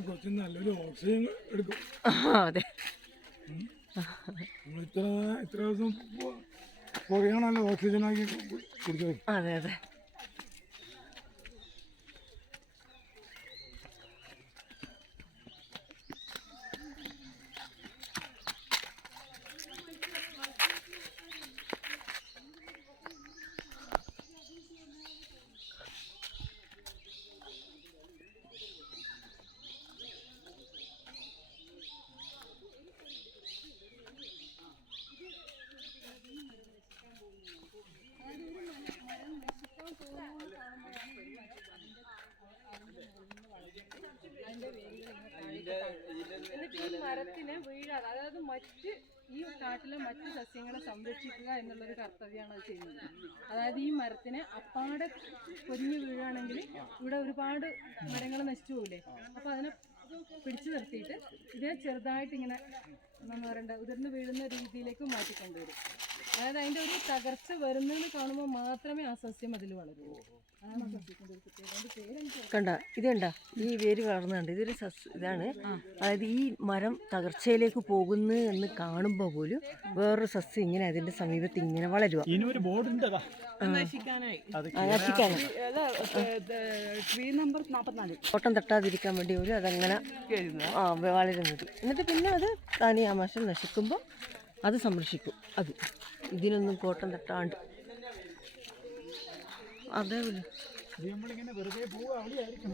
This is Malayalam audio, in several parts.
കുറച്ച് നല്ലൊരു ഓക്സിജൻ എടുക്കും. അതെ. ഇത്ര ഇത്ര ദിവസം പുറയാണല്ലോ ഓക്സിജൻ ആക്കി അതെ അതെ. എന്നിട്ട് ഈ മരത്തിന് വീഴാതെ അതായത് മറ്റ് ഈ കാട്ടിലെ മറ്റ് സസ്യങ്ങളെ സംരക്ഷിക്കുക എന്നുള്ളൊരു കർത്തവ്യമാണ് അത് ചെയ്യുന്നത്. അതായത് ഈ മരത്തിന് അപ്പാടെ പൊരിഞ്ഞു വീഴുകയാണെങ്കിൽ ഇവിടെ ഒരുപാട് മരങ്ങൾ നശിച്ചു പോകില്ലേ അപ്പോൾ അതിനെ പിടിച്ചു നിർത്തിയിട്ട് ഇതിനെ ചെറുതായിട്ട് ഇങ്ങനെ എന്താ പറയണ്ട ഉതിർന്ന് വീഴുന്ന രീതിയിലേക്ക് മാറ്റിക്കൊണ്ടുവരും. അതായത് അതിന്റെ ഒരു തകർച്ച വരുന്നതെന്ന് കാണുമ്പോൾ മാത്രമേ ആ സസ്യം അതിൽ വളരൂ. കണ്ട ഇത് കണ്ട ഈ വേര് വളർന്നുണ്ട് ഇതൊരു സസ് ഇതാണ്. അതായത് ഈ മരം തകർച്ചയിലേക്ക് പോകുന്നു എന്ന് കാണുമ്പോൾ പോലും വേറൊരു സസ്യം ഇങ്ങനെ അതിന്റെ സമീപത്ത് ഇങ്ങനെ വളരുക ഓട്ടം തട്ടാതിരിക്കാൻ വേണ്ടി ഒരു അതങ്ങനെ ആ വളരുന്നത്. എന്നിട്ട് പിന്നെ അത് താനീ ആ മഷം നശിക്കുമ്പോൾ അത് സംരക്ഷിക്കും. അത് ഇതിനൊന്നും കോട്ടം തട്ടാണ്ട്. നമ്മളിങ്ങനെ വെറുതെ പോവുക അവിടെയായിരിക്കും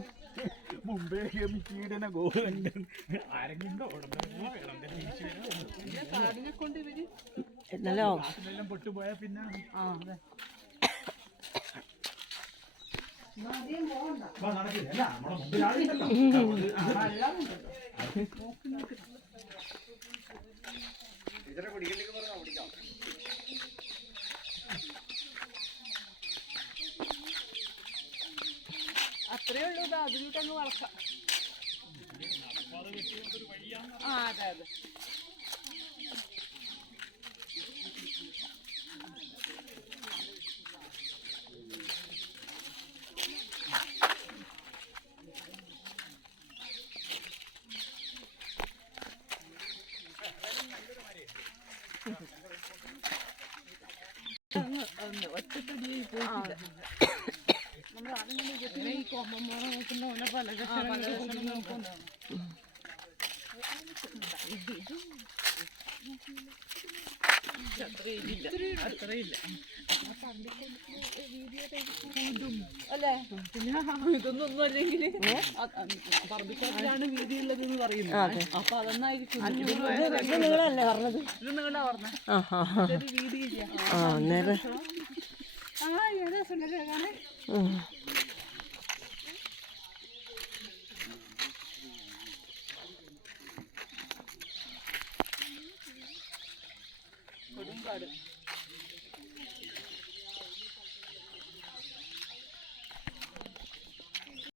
മുമ്പേ കീടന ഗോതണ്ട് ആരെങ്കിലും ഉടമ്പോ കാടിനെ കൊണ്ട് ഇവർ നല്ല എല്ലാം പൊട്ടുപോയാൽ പിന്നെ. ആ അതെ. നടക്കില്ല. അത്രേ ഉള്ളൂ ഇത് അതിലോട്ടങ്ങ് വളർത്താം. ആ അതെ അതെ. അപ്പൊ അതൊന്നായിരിക്കും ഇത് പറഞ്ഞത് കൊടുമ്പാട്